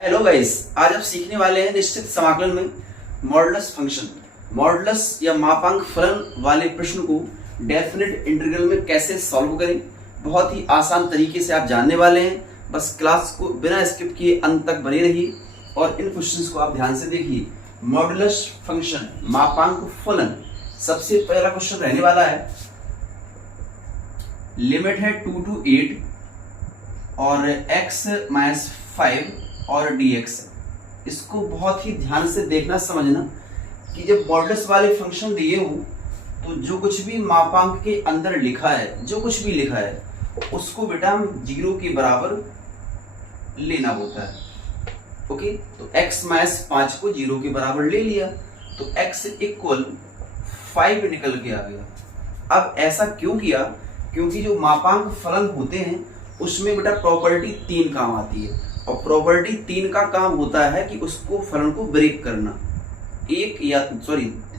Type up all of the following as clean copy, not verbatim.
Hello guys, आज आप सीखने वाले हैं निश्चित समाकलन में मॉडुलस फंक्शन। मॉडुलस या मापांक फलन वाले प्रश्न को डेफिनेट इंटीग्रल में कैसे सॉल्व करें, बहुत ही आसान तरीके से आप जानने वाले हैं। बस क्लास को बिना स्किप किए अंत तक बने रहिए और इन क्वेश्चंस को आप ध्यान से देखिए। मॉडुलस फंक्शन, मापांक फलन, सबसे पहला क्वेश्चन रहने वाला है। लिमिट है 2 to 8 और x - 5 और dx। इसको बहुत ही ध्यान से देखना समझना कि जब मॉडुलस वाले फंक्शन दिए हो तो जो कुछ भी मापांक के अंदर लिखा है, जो कुछ भी लिखा है उसको बेटा हम 0 के बराबर लेना होता है। ओके, तो x - 5 को 0 के बराबर ले लिया तो x = 5 निकल के आ गया। अब ऐसा क्यों किया? क्योंकि जो मापांक फलन होते हैं उसमें बेटा प्रॉपर्टी 3 काम आती है और प्रॉपर्टी 3 का काम होता है कि उसको फलन को ब्रेक करना,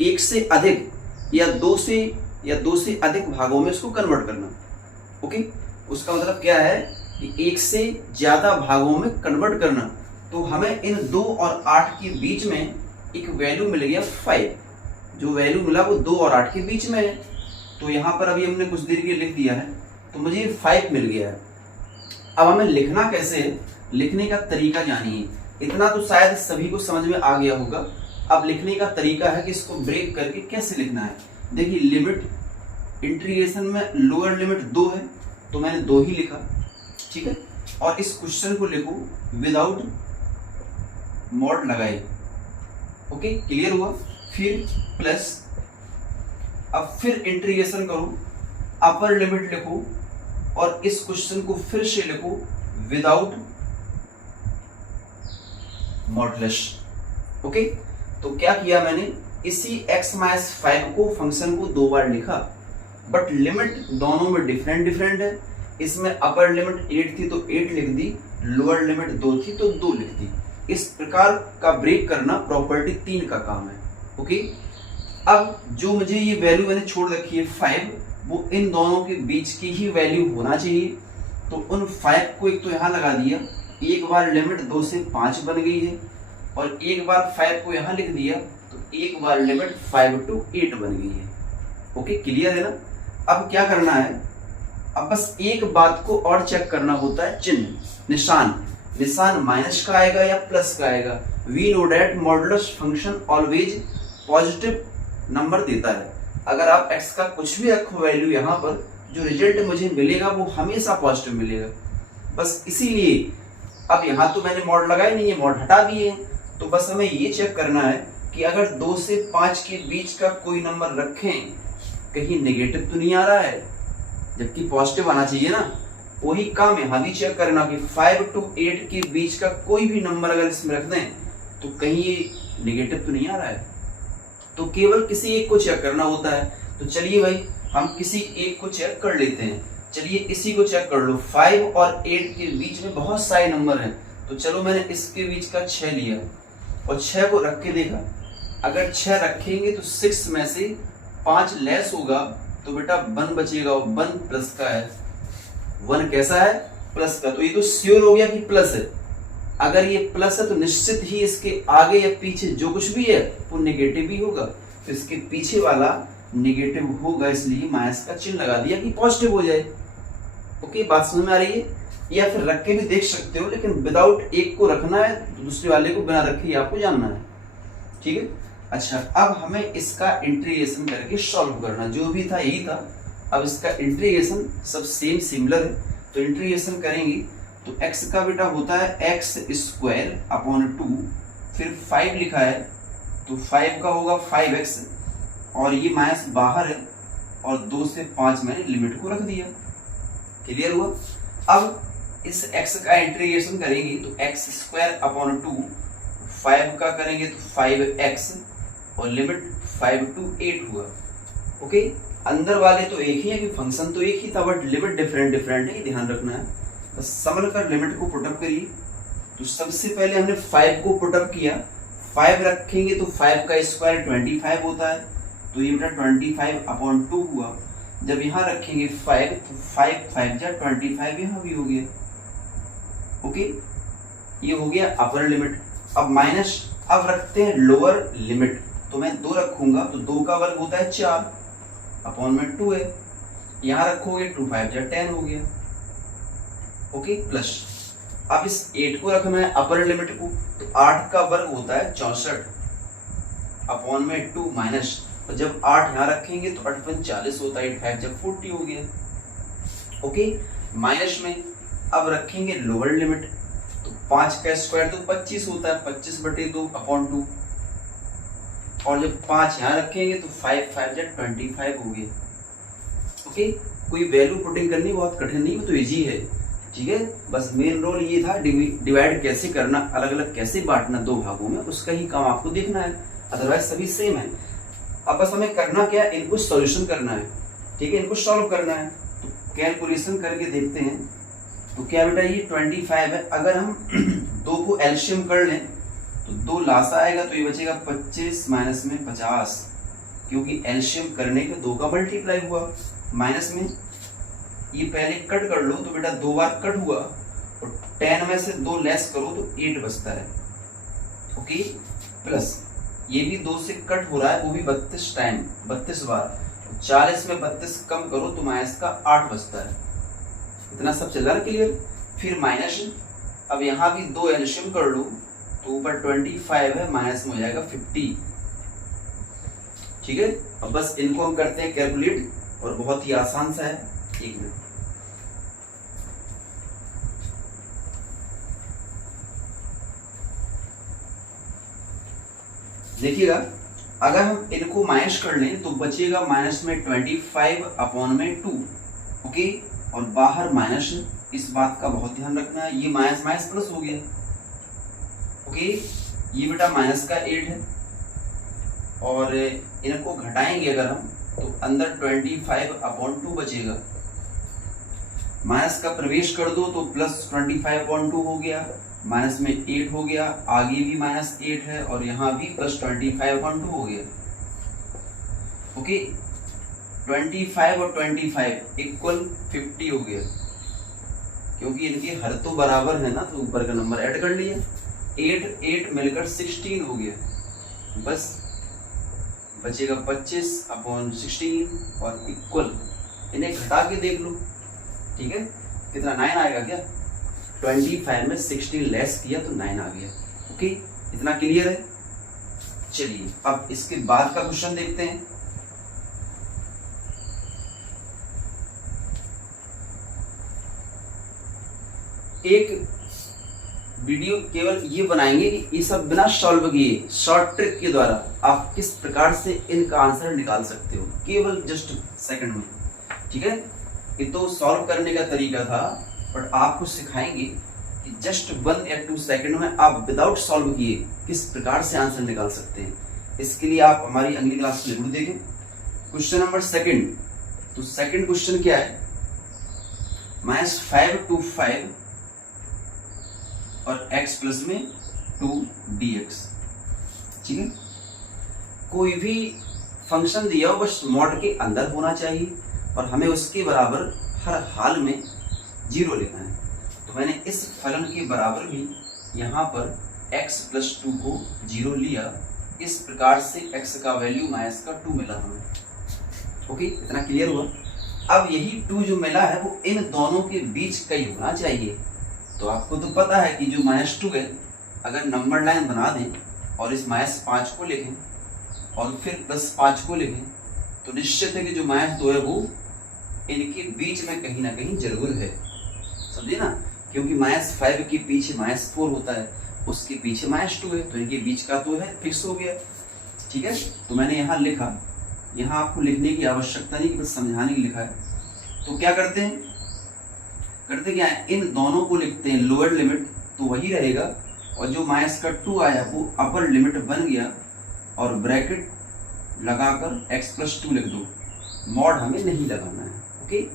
एक से अधिक या दो से अधिक भागों में उसको कन्वर्ट करना। ओके, उसका मतलब क्या है कि एक से ज्यादा भागों में कन्वर्ट करना। तो हमें इन 2 और 8 के बीच में एक वैल्यू मिल गया 5। जो वैल्यू मिला वो 2 और 8 के बीच में है। तो यहाँ पर अभी हमने कुछ देर के लिए लिख दिया है तो मुझे 5 मिल गया है। अब हमें लिखना कैसे है, लिखने का तरीका जानिए। इतना तो शायद सभी को समझ में आ गया होगा। अब लिखने का तरीका है कि इसको ब्रेक करके कैसे लिखना है। देखिए, लिमिट इंटीग्रेशन में लोअर लिमिट 2 है तो मैंने 2 ही लिखा, ठीक है। और इस क्वेश्चन को लिखो विदाउट मॉड लगाए। ओके, क्लियर हुआ। फिर प्लस, अब फिर इंटीग्रेशन करो, अपर लिमिट लिखो और इस क्वेश्चन को फिर से लिखो विदाउट मॉडुलस। ओके, तो क्या किया मैंने, इसी x - 5 को फंक्शन को 2 बार लिखा, बट लिमिट दोनों में डिफरेंट है। इसमें अपर लिमिट 8 थी तो 8 लिख दी, लोअर लिमिट 2 थी तो 2 लिख दी। इस प्रकार का ब्रेक करना प्रॉपर्टी 3 का काम है। ओके, अब जो मुझे ये वैल्यू मैंने छोड़ रखी है 5, वो इन दोनों के बीच की ही वैल्यू होना चाहिए। तो उन 5 को एक तो यहाँ लगा दिया, एक बार लिमिट 2 से 5 बन गई है और एक बार 5 को यहाँ लिख दिया तो एक बार लिमिट 5 to 8 बन गई है। ओके, क्लियर है ना। अब क्या करना है, अब बस एक बात को और चेक करना होता है, चिन्ह, निशान माइनस का आएगा या प्लस का आएगा। We know that modulus function always positive number देता है। अगर आप x का कुछ भी रखो वैल्यू यहाँ पर, जो रिजल्ट मुझे मिलेगा वो हमेशा पॉजिटिव मिलेगा। बस इसीलिए अब यहाँ तो मैंने मॉड लगाया नहीं है, मॉड हटा दिए हैं। तो बस हमें ये चेक करना है कि अगर 2 से 5 के बीच का कोई नंबर रखें, कहीं नेगेटिव तो नहीं आ रहा है, जबकि पॉजिटिव आना चाहिए ना। वही काम यहाँ भी चेक करना कि 5 to 8 के बीच का कोई भी नंबर अगर इसमें रख दें तो कहीं ये नेगेटिव तो नहीं आ रहा है। तो केवल किसी एक को चेक करना होता है। तो चलिए भाई, हम किसी एक को चेक कर लेते हैं। चलिए इसी को चेक कर लो। 5 और 8 के बीच में बहुत सारे नंबर हैं, तो चलो मैंने इसके बीच का 6 लिया और 6 को रख के देखा। अगर 6 रखेंगे तो 6 में से 5 लेस होगा तो बेटा 1 बचेगा और 1 प्लस का है। 1 कैसा है? प्लस का। तो ये तो श्योर हो गया कि प्लस है। अगर ये प्लस है तो निश्चित ही इसके आगे या पीछे जो कुछ भी है वो नेगेटिव ही होगा। तो इसके पीछे वाला नेगेटिव होगा, इसलिए माइनस का चिन्ह लगा दिया कि पॉजिटिव हो जाए। ओके, बात समझ में आ रही है। या फिर रख के भी देख सकते हो, लेकिन विदाउट एक को रखना है तो दूसरे वाले को बिना रखे ही आपको जानना है, ठीक है। अच्छा, अब हमें इसका इंटीग्रेशन करके सॉल्व करना, जो भी था यही था। अब इसका इंटीग्रेशन सब सेम सिमिलर है, तो इंटीग्रेशन करेंगे तो x का बेटा होता है x²/2, फिर 5 लिखा है तो 5 का होगा 5x और ये माइनस बाहर है और 2 से 5 मैंने लिमिट को रख दिया। क्लियर हुआ। अब इस x का इंटीग्रेशन करेंगे तो x²/2, 5 का करेंगे तो 5x और लिमिट 5 to 8 हुआ। ओके, अंदर वाले तो एक ही है कि फंक्शन तो एक ही था, बट लिमिट डिफरेंट है, ध्यान रखना है। बस समझ कर लिमिट को पुटअप करिए। तो सबसे पहले हमने 5 को पुटअप किया, 5 रखेंगे तो 5 का स्क्वायर 25 होता है, तो ये बेटा 25/2 हुआ। जब यहाँ रखेंगे 5 तो 5 5 जा 25 यहाँ भी हो गया। ओके, ये हो गया अपर लिमिट। अब माइनस, अब रखते हैं लोअर लिमिट, तो मैं 2 रखूंगा तो 2 का वर्ग होता है 4 अपॉन में 2 है, यहां रखोगे 2 5 जा 10 हो गया। ओके प्लस, अब इस 8 को रखना है अपर लिमिट को, तो 8 का वर्ग होता है 64 अपॉन में 2 माइनस, और जब 8 यहाँ रखेंगे तो 8 × 40 होता है, 8 5 जब 40 हो गया। ओके माइनस में अब रखेंगे लोअर लिमिट, तो 5 का स्क्वायर तो 25 होता है, 25/2 अपॉन 2, और जब 5 यहाँ रखेंगे तो 5 5 जब 25 हो गया। ओके कोई वैल्यू पुटिंग करनी बहुत कठिन नहीं, वो तो इजी है, ठीक है। बस मेन रोल ये था डिवाइड कैसे करना, अलग अलग कैसे बांटना 2 भागों में, उसका ही काम आपको देखना है, अदरवाइज सभी सेम है। अब बस हमें करना क्या है, इनको सॉल्यूशन करना है, ठीक है, इनको सॉल्व करना है। तो कैलकुलेशन करके देखते हैं, तो क्या बेटा ये 25 है, अगर हम 2 को एलसीएम कर लें तो 2 लासा आएगा, तो ये बचेगा 25 माइनस में 50, क्योंकि एलसीएम करने के 2 का मल्टीप्लाई हुआ, माइनस में ये पहले कट कर लो, तो बेटा 2 बार कट हुआ, और 10 में से 2 लेस करो तो 8 बचता है। ओके प्लस ये भी 2 से कट हो रहा है, वो भी 32 टाइम 32 बार, 40 में 32 कम करो तो माइनस का 8 बचता है। इतना सब चल रहा है क्लियर। फिर माइनस, अब यहाँ भी 2 एलसीएम कर लो, तो ऊपर 25 है, माइनस में हो जाएगा 50, ठीक है। अब बस इनको हम करते हैं कैलकुलेट, और बहुत ही आसान सा है, 1 मिनट। देखिएगा, अगर हम इनको माइनस कर लें तो बचेगा माइनस में 25 अपॉन में 2, ओके, और बाहर माइनस, इस बात का बहुत ध्यान रखना है, ये माइनस माइनस प्लस हो गया। ओके ये बेटा माइनस का 8 है, और इनको घटाएंगे अगर हम, तो अंदर 25 अपॉन 2 बचेगा, माइनस का प्रवेश कर दो तो प्लस 25 अपॉन 2 हो गया, माइनस में 8 हो गया, आगे भी माइनस 8 है, और यहाँ भी प्लस 25 अपॉन 2 हो गया। ओके 25 और 25 इक्वल 50 हो गया, क्योंकि इनके हर तो बराबर है ना, तो ऊपर का नंबर ऐड कर लिया, 8 मिलकर 16 हो गया, बस बचेगा 25 अपॉन 16 और इक्वल, इन्हें घटा के देख लो, ठीक है, कितना 9 आएगा क्या, 25 में 16 लेस किया तो 9 आ गया। ओके इतना क्लियर है। चलिए अब इसके बाद का क्वेश्चन देखते हैं। एक वीडियो केवल ये बनाएंगे कि ये सब बिना सॉल्व किए शॉर्ट ट्रिक के द्वारा आप किस प्रकार से इनका आंसर निकाल सकते हो, केवल जस्ट सेकंड में, ठीक है। ये तो सॉल्व करने का तरीका था, बट आपको सिखाएंगे कि जस्ट 1 या 2 सेकंड में आप विदाउट सॉल्व किए किस प्रकार से आंसर निकाल सकते हैं। इसके लिए आप हमारी अगली क्लास जरूर देखें। क्वेश्चन नंबर 2, तो सेकंड क्वेश्चन क्या है, -5 to 5 और x प्लस में 2 dx, ठीक है। कोई भी फंक्शन दिया हो बस मॉड के अंदर होना चाहिए, और हमें उसके बराबर हर हाल में 0 लिखना है। तो मैंने इस फलन के बराबर भी यहाँ पर x प्लस 2 को 0 लिया, इस प्रकार से x का वैल्यू -2 मिला हमें। ओके इतना क्लियर हुआ। अब यही 2 जो मिला है वो इन दोनों के बीच का ही होना चाहिए। तो आपको तो पता है कि जो -2 है, अगर नंबर लाइन बना दें और इस -5 को लिखें और फिर +5 को लिखें, तो निश्चित है कि जो -2 है वो इनके बीच में कहीं ना कहीं जरूर है, समझे ना, क्योंकि -5 के पीछे -4 होता है, उसके पीछे -2 है, तो इनके बीच का तो है, फिक्स हो गया, ठीक है। तो मैंने यहाँ लिखा, यहाँ आपको लिखने की आवश्यकता नहीं, बस समझाने के लिखा है। तो क्या करते हैं, क्या है, इन दोनों को लिखते हैं लोअर लिमिट, तो वही रहेगा, और जो -2 आया वो अपर लिमिट बन गया, और ब्रैकेट लगाकर x प्लस 2 लिख दो, मॉड हमें नहीं लगाना है। ओके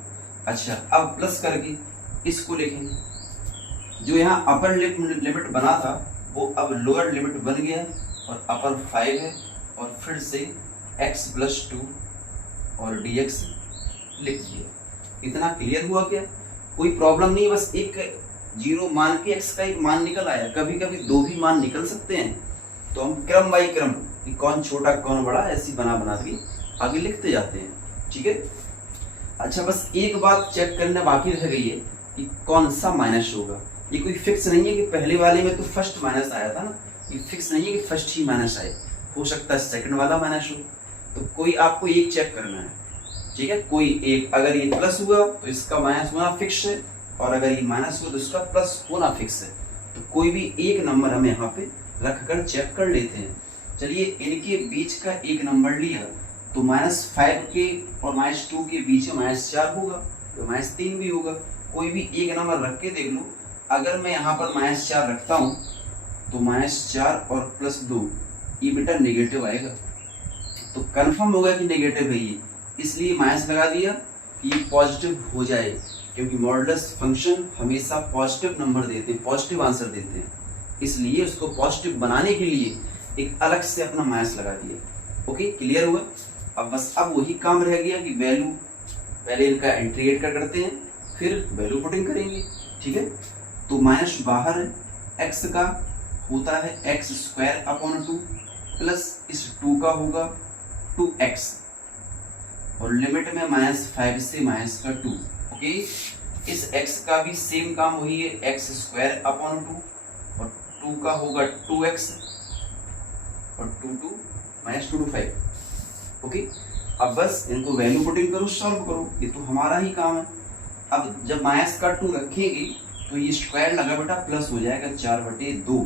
अच्छा, अब प्लस करके इसको लिखेंगे, जो यहाँ अपर लिमिट बना था वो अब लोअर लिमिट बन गया, और अपर 5 है, और फिर से x प्लस 2 और dx लिख दिया। इतना क्लियर हुआ क्या, कोई प्रॉब्लम नहीं, बस एक जीरो मान के x का एक मान निकल आया, कभी कभी दो भी मान निकल सकते हैं, तो हम क्रम बाई क्रम कि कौन छोटा कौन बड़ा ऐसी बना बना के आगे लिखते जाते हैं, ठीक है। अच्छा, बस एक बात चेक करना बाकी रह गई है कि कौन सा माइनस होगा। ये कोई फिक्स नहीं है कि पहले वाले में तो फर्स्ट माइनस आया था ना, ये फिक्स नहीं है कि फर्स्ट ही माइनस आए, हो सकता है सेकंड वाला माइनस हो। तो कोई आपको एक चेक करना है, ठीक है, कोई एक। अगर ये प्लस हुआ तो इसका माइनस होना फिक्स है, और अगर ये माइनस हुआ तो इसका प्लस होना फिक्स है। तो कोई भी एक नंबर हम यहाँ पे रख कर चेक कर लेते हैं। चलिए, इनके बीच का एक नंबर लिया तो -5 के और -2 के बीच में -4 होगा, तो -3 भी होगा। कोई भी एक नंबर रख के देख लो। अगर मैं यहाँ पर -4 रखता हूँ तो -4 और +2 ये बेटा नेगेटिव आएगा, तो कंफर्म होगा कि नेगेटिव है ये, इसलिए माइनस लगा दिया कि ये पॉजिटिव हो जाए, क्योंकि मॉडुलस फंक्शन हमेशा पॉजिटिव नंबर देते हैं, पॉजिटिव आंसर देते हैं, इसलिए उसको पॉजिटिव बनाने के लिए एक अलग से अपना माइनस लगा दिया। ओके, क्लियर हुआ। अब बस अब वही काम रह गया कि वैल्यू पहले इनका एंट्री एड करते हैं, फिर वैल्यू पुटिंग करेंगे, ठीक है। तो माइनस बाहर है, एक्स का होता है x² प्लस इस 2 का होगा 2x, और लिमिट में -5 से -2। ओके, इस x का भी सेम काम वही है, x² और 2 का होगा 2x, और 2 -2 5। ओके, अब बस इनको वैल्यू पुटिंग करो, सॉल्व करो, ये तो हमारा ही काम है। अब जब -2 रखेंगे तो ये स्क्वायर लगा बेटा प्लस हो जाएगा 4/2।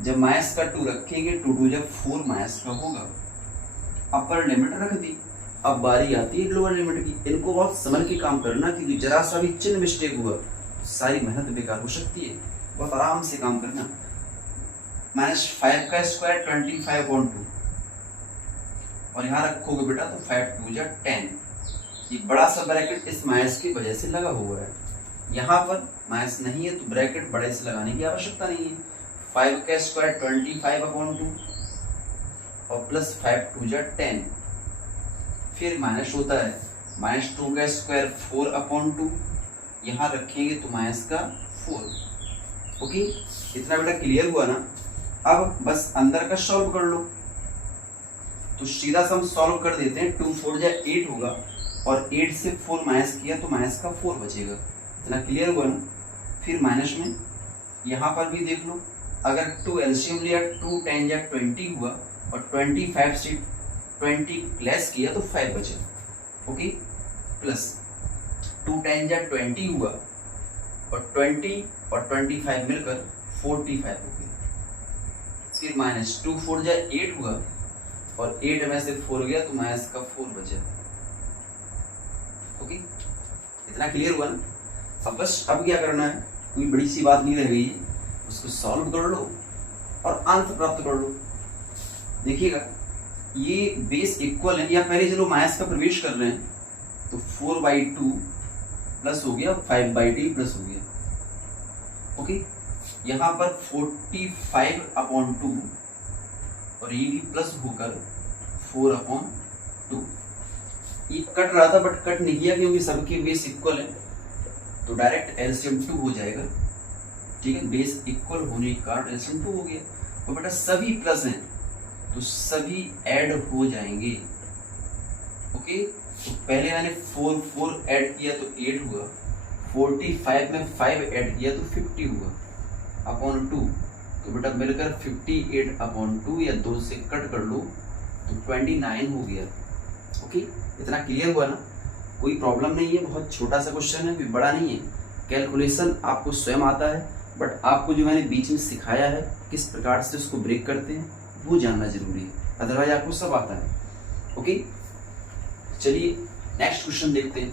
जब -2 रखेंगे 2 जब 4 माइनस का होगा। अपर लिमिट रख दी, अब बारी आती है लोअर लिमिट की। इनको बहुत समझ के काम करना, क्योंकि जरा सा भी चिन्ह मिस्टेक हुआ सारी मेहनत बेकार हो सकती है। बहुत आराम से काम करना। -5 का स्क्वायर 25/2, और यहाँ रखोगे बेटा तो 5 2 जा 10। ये बड़ा सा ब्रैकेट इस माइनस की वजह से लगा हुआ है, यहाँ पर माइनस नहीं है तो ब्रैकेट बड़े से लगाने की आवश्यकता नहीं है। 5 का स्क्वायर 25/2 और प्लस 5 2 जा 10, फिर माइनस होता है -2 का स्क्वायर 4/2, यहाँ रखेंगे तो माइनस का 4। ओके, इतना बेटा क्लियर हुआ ना। अब बस अंदर का सॉल्व कर लो, तो सीधा सा हम सॉल्व कर देते हैं। 2 4 जा 8 होगा, और 8 से 4 माइनस किया तो माइनस का 4 बचेगा। इतना क्लियर हुआ ना। फिर माइनस में यहाँ पर भी देख लो, अगर 2 एलसीएम लिया 2 10 जा 20 हुआ, और 25 से 20 लेस किया तो 5 बचा। ओके, प्लस 2 10 जा 20 हुआ, और 20 और 25 मिलकर 45 हो गया। फिर माइनस 2 4 जा 8 हुआ, और 8 में से 4 गया तो माइनस का 4 बचा। ओके, इतना क्लियर हुआ ना। अब बस अब क्या करना है, कोई बड़ी सी बात नहीं रह गई है, उसको सॉल्व कर लो और आंसर प्राप्त कर लो। देखिएगा, ये बेस इक्वल है, या पहले चलो माइनस का प्रवेश कर रहे हैं, तो 4/2 प्लस हो गया 5/2 प्लस हो गया। ओके, यहाँ पर 45/2, और ये भी प्लस होकर 4/2। ये कट रहा था बट कट नहीं किया, क्योंकि सबकी बेस इक्वल है, तो डायरेक्ट एलसीएम 2 हो जाएगा। ठीक है, बेस इक्वल होने के कारण एलसीएम 2 हो गया। और बेटा सभी प्लस हैं तो सभी ऐड हो जाएंगे। ओके, तो पहले मैंने 4 4 ऐड किया तो 8 हुआ, 45 में 5 ऐड किया तो 50 हुआ अपॉन 2, तो बेटा मिलकर 58/2, या 2 से कट कर लो तो 29 हो गया। ओके, इतना क्लियर हुआ ना। कोई प्रॉब्लम नहीं है, बहुत छोटा सा क्वेश्चन है, कोई बड़ा नहीं है। कैलकुलेशन आपको स्वयं आता है, बट आपको जो मैंने बीच में सिखाया है किस प्रकार से उसको ब्रेक करते हैं वो जानना जरूरी है, अदरवाइज आपको सब आता है। ओके, चलिए नेक्स्ट क्वेश्चन देखते हैं।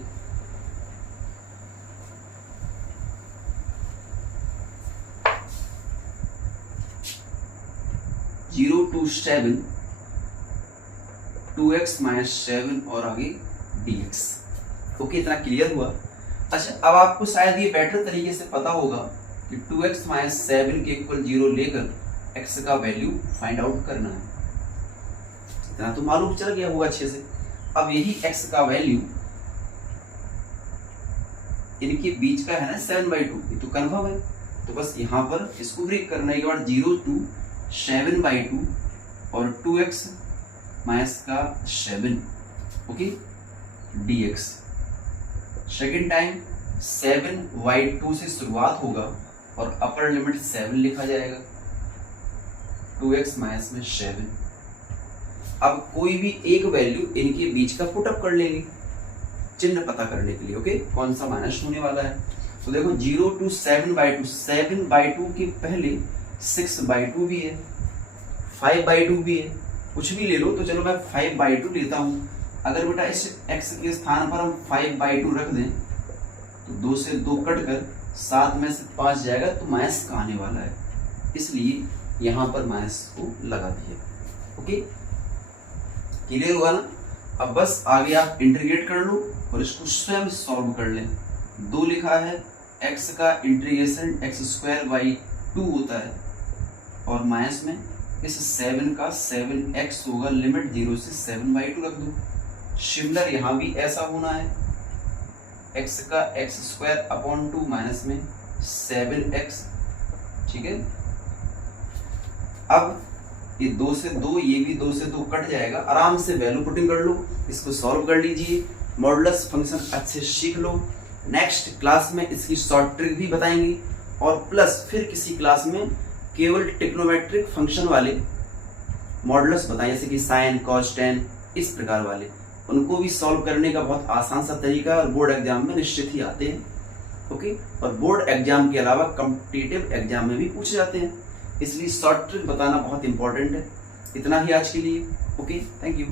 जीरो टू 7 2x - 7 और आगे dx। ओके, इतना क्लियर हुआ। अच्छा, अब आपको शायद ये बेटर तरीके से पता होगा कि 2x - 7 के इक्वल 0 लेकर x का वैल्यू फाइंड आउट करना है। इतना तो मालूम चल गया होगा अच्छे से। अब यही x का वैल्यू इनके बीच का है ना 7/2, ये तो कन्फर्म है। तो बस यहाँ पर इसको ब्रेक करने के बाद 0 to 7/2 और 2x माइनस का 7, ओके, dx। सेकेंड टाइम 7/2 से शुरुआत होगा और अपर लिमिट 7 लिखा जाएगा, 2x माइनस में 7। अब कोई भी एक वैल्यू इनके बीच का पुटअप कर लेंगे चिन्ह पता करने के लिए, ओके, कौन सा माइनस होने वाला है। तो देखो 0 to 7/2, 7/2 के पहले 6/2 भी है, 5/2 भी है, कुछ भी ले लो। तो चलो मैं 5/2 लेता हूँ। अगर बेटा इस x के स्थान पर हम 5/2 रख दें तो 2 से 2 कट कर 7 में से 5 जाएगा, तो माइनस का आने वाला है, इसलिए यहाँ पर माइनस को लगा दिया। ओके, क्लियर हुआ ना। अब बस आगे आप इंटीग्रेट कर लो और इसको स्वयं सॉल्व कर लें। 2 लिखा है, x का इंटीग्रेशन x² होता है और माइनस में इस 7 का 7x होगा, लिमिट 0 से 7/2 रख दो। सिमिलर यहाँ भी ऐसा होना है, x का x² माइनस में 7x, ठीक है। अब ये 2 से 2, ये भी 2 से 2 कट जाएगा, आराम से वैल्यू पुटिंग कर लो, इसको सॉल्व कर लीजिए, मॉडुलस फंक्शन अच्छे से सीख लो। नेक्स्ट क्लास में इसकी शॉर्ट ट्रिक भी बताएंगे और प्लस फिर किसी क्लास में केवल ट्रिग्नोमेट्रिक फंक्शन वाले मॉडुलस बताएं, जैसे कि साइन, कॉस, टेन, इस प्रकार वाले, उनको भी सॉल्व करने का बहुत आसान सा तरीका है और बोर्ड एग्जाम में निश्चित ही आते हैं। ओके, और बोर्ड एग्जाम के अलावा कॉम्पिटिटिव एग्जाम में भी पूछे जाते हैं, इसलिए शॉर्ट ट्रिक बताना बहुत इंपॉर्टेंट है। इतना ही आज के लिए। Okay, thank you.